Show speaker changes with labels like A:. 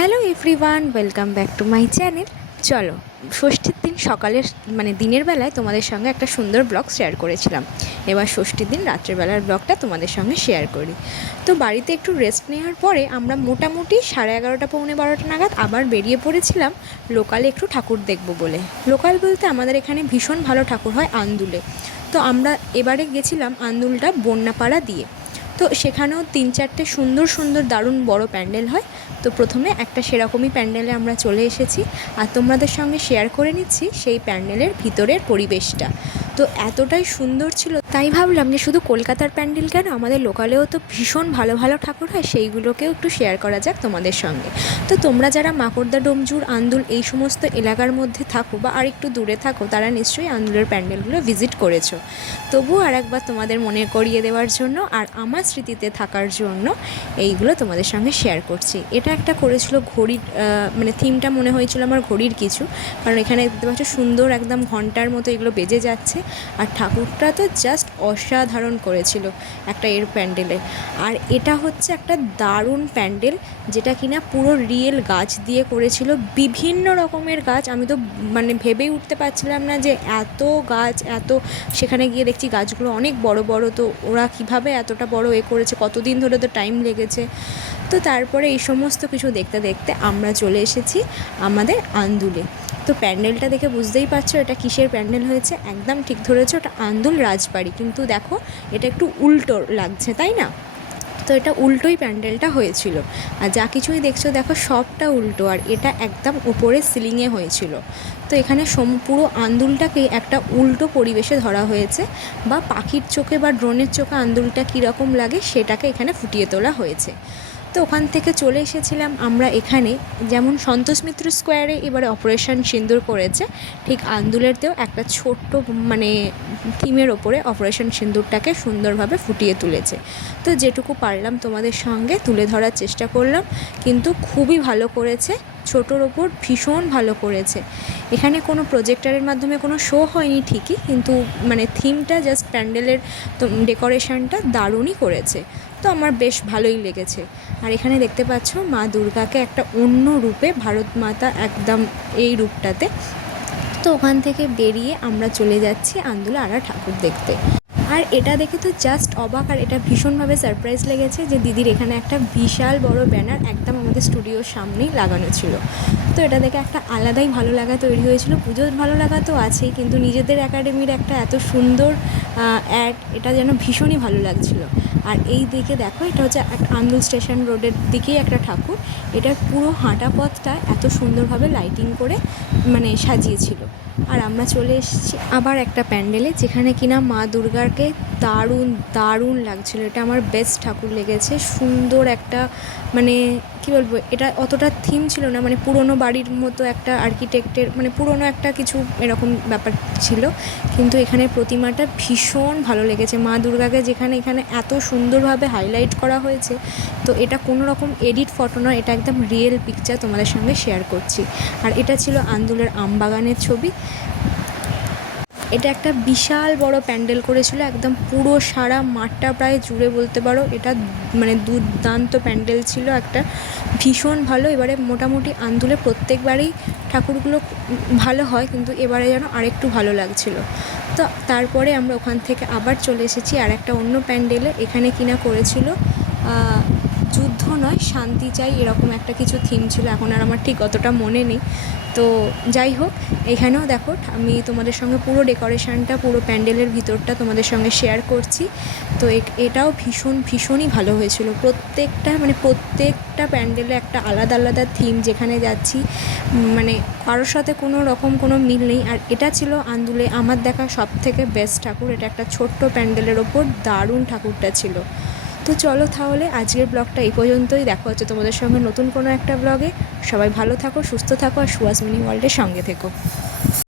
A: Hello everyone, welcome back to my channel. চলো, ষষ্ঠীর দিন সকালের মানে দিনের বেলায় তোমাদের সঙ্গে একটা সুন্দর ব্লগ শেয়ার করেছিলাম। এবার ষষ্ঠীর দিন রাত্রেবেলার ব্লগটা তোমাদের সঙ্গে শেয়ার করি। তো বাড়িতে একটু রেস্ট নেওয়ার পরে আমরা মোটামুটি সাড়ে এগারোটা, পৌনে বারোটা নাগাদ আবার বেরিয়ে পড়েছিলাম লোকালে একটু ঠাকুর দেখব বলে। লোকাল বলতে আমাদের এখানে ভীষণ ভালো ঠাকুর হয় আন্দুলে। তো আমরা এবারে গেছিলাম আন্দুলটা বন্যাপাড়া দিয়ে। তো সেখানেও তিন চারটে সুন্দর সুন্দর দারুণ বড় প্যান্ডেল হয়। তো প্রথমে একটা সেরকমই প্যান্ডেলে আমরা চলে এসেছি আর তোমাদের সঙ্গে শেয়ার করে নিচ্ছি সেই প্যান্ডেলের ভিতরের পরিবেশটা। তো এতটাই সুন্দর ছিল তাই ভাবলাম যে শুধু কলকাতার প্যান্ডেল কেন? আমাদের লোকালেও তো ভীষণ ভালো ভালো ঠাকুর হয়, সেইগুলোকেও একটু শেয়ার করা যাক তোমাদের সঙ্গে। তো তোমরা যারা মাকড়দা, ডোমজুর, আন্দুল এই সমস্ত এলাকার মধ্যে থাকো বা আর একটু দূরে থাকো, তারা নিশ্চয়ই আন্দুলের প্যান্ডেলগুলো ভিজিট করেছ। তবুও আর একবার তোমাদের মনে করিয়ে দেওয়ার জন্য আর আমার স্মৃতিতে থাকার জন্য এইগুলো তোমাদের সঙ্গে শেয়ার করছি। এটা একটা করেছিল ঘড়ির মানে থিমটা মনে হয়েছিল আমার ঘড়ির কিছু, কারণ এখানে দেখতে পাচ্ছ সুন্দর একদম ঘণ্টার মতো এগুলো বেজে যাচ্ছে। আর ঠাকুরটা তো জাস্ট অসাধারণ করেছিল একটা এর প্যান্ডেলে। আর এটা হচ্ছে একটা দারুণ প্যান্ডেল যেটা কিনা পুরো রিয়েল গাছ দিয়ে করেছিল। বিভিন্ন রকমের গাছ, আমি তো মানে ভেবেই উঠতে পারছিলাম না যে এত গাছ, এত সেখানে গিয়ে দেখছি গাছগুলো অনেক বড় বড়, তো ওরা কীভাবে এতটা বড় এ করেছে, কতদিন ধরে তো টাইম লেগেছে। তো তারপরে এই সমস্ত কিছু দেখতে দেখতে আমরা চলে এসেছি আমাদের আন্দুলে। তো প্যান্ডেলটা দেখে বুঝতেই পারছ এটা কিসের প্যান্ডেল হয়েছে? একদম ঠিক ধরেছো, ওটা আন্দুল রাজবাড়ি। কিন্তু দেখো, এটা একটু উল্টো লাগছে, তাই না? তো এটা উল্টোই প্যান্ডেলটা হয়েছিল। আর যা কিছুই দেখছ, দেখো, সবটা উল্টো। আর এটা একদম উপরে সিলিংয়ে হয়েছিল। তো এখানে সম, পুরো আন্দুলটাকে একটা উল্টো পরিবেশে ধরা হয়েছে। বা পাখির চোখে বা ড্রোনের চোখে আন্দুলটা কীরকম লাগে, সেটাকে এখানে ফুটিয়ে তোলা হয়েছে। তো ওখান থেকে চলে এসেছিলাম আমরা এখানে। যেমন সন্তোষ মিত্র স্কোয়ারে এবারে অপারেশন সিন্দুর করেছে, ঠিক আন্দুলেরতেও একটা ছোট্ট মানে থিমের ওপরে অপারেশন সিন্দুরটাকে সুন্দরভাবে ফুটিয়ে তুলেছে। তো যেটুকু পারলাম তোমাদের সঙ্গে তুলে ধরার চেষ্টা করলাম, কিন্তু খুবই ভালো করেছে, ছোটোর ওপর ভীষণ ভালো করেছে। এখানে কোনো প্রজেক্টারের মাধ্যমে কোনো শো হয়নি ঠিকই, কিন্তু মানে থিমটা জাস্ট প্যান্ডেলের ডেকোরেশনটা দারুণই করেছে। তো আমার বেশ ভালোই লেগেছে। আর এখানে দেখতে পাচ্ছ মা দুর্গাকে একটা অন্য রূপে ভারত মাতা একদম এই রূপটাতে। তো ওখান থেকে বেরিয়ে আমরা চলে যাচ্ছি আন্দোলা আরা ঠাকুর দেখতে। আর এটা দেখে তো জাস্ট অবাক আর এটা ভীষণভাবে সারপ্রাইজ লেগেছে যে দিদির এখানে একটা বিশাল বড় ব্যানার একদম আমাদের স্টুডিওর সামনেই লাগানো ছিল। তো এটা দেখে একটা আলাদাই ভালো লাগা তৈরি হয়েছিল। পুজোর ভালো লাগা তো আছেই, কিন্তু নিজেদের একাডেমির একটা এত সুন্দর অ্যাড এটা যেন ভীষণই ভালো লাগছিল। আর এই দিকে দেখো, এটা হচ্ছে আন্দুল স্টেশন রোডের দিকেই একটা ঠাকুর। এটার পুরো হাঁটা পথটা এত সুন্দরভাবে লাইটিং করে মানে সাজিয়েছিল। আর আমরা চলে এসেছি আবার একটা প্যান্ডেলে, যেখানে কিনা মা দুর্গাকে দারুণ দারুণ লাগছিল। এটা আমার বেস্ট ঠাকুর লেগেছে। সুন্দর একটা মানে কি বলব, এটা অতটা থিম ছিল না মানে পুরনো বাড়ির মতো একটা আর্কিটেক্টের মানে পুরনো একটা কিছু এরকম ব্যাপার ছিল, কিন্তু এখানে প্রতিমাটা ভীষণ ভালো লেগেছে। মা দুর্গাকে যেখানে এখানে এত সুন্দরভাবে হাইলাইট করা হয়েছে, তো এটা কোনো রকম এডিট ফটো নয়, এটা একদম রিয়েল পিকচার তোমাদের সঙ্গে শেয়ার করছি। আর এটা ছিল আন্দুলের আমবাগানের ছবি এটা একটা বিশাল বড় প্যান্ডেল করেছিল, একদম পুরো সারা মাঠটা প্রায় জুড়ে বলতে পারো। এটা মানে দুর্দান্ত প্যান্ডেল ছিল, একটা ভীষণ ভালো। এবারে মোটামুটি আন্দুলে প্রত্যেকবারেই ঠাকুরগুলো ভালো হয়, কিন্তু এবারে যেন আরেকটু ভালো লাগছিল। তো তারপরে আমরা ওখান থেকে আবার চলে এসেছি আর একটা অন্য প্যান্ডেলে, এখানে কিনা করেছিল যুদ্ধ নয়, শান্তি চাই, এরকম একটা কিছু থিম ছিল, এখন আর আমার ঠিক অতটা মনে নেই। তো যাই হোক, এখানেও দেখো, আমি তোমাদের সঙ্গে পুরো ডেকোরেশনটা পুরো প্যান্ডেলের ভিতরটা তোমাদের সঙ্গে শেয়ার করছি। তো এটাও ভীষণ, ভীষণই ভালো হয়েছিল। প্রত্যেকটা মানে প্রত্যেকটা প্যান্ডেলে একটা আলাদা আলাদা থিম যেখানে যাচ্ছি মানে কারোর সাথে কোনো রকম কোনো মিল নেই। আর এটা ছিল আন্দুলে আমার দেখা সব থেকে বেস্ট ঠাকুর। এটা একটা ছোট্ট প্যান্ডেলের ওপর দারুণ ঠাকুরটা ছিল। তো চলো তাহলে আজকের ব্লগটা এই পর্যন্তই। দেখা হচ্ছে তোমাদের সঙ্গে নতুন কোনো একটা ব্লগে। সবাই ভালো থাকো, সুস্থ থাকো আর সুয়াস মিনি ওয়ার্ল্ডের সঙ্গে থেকো।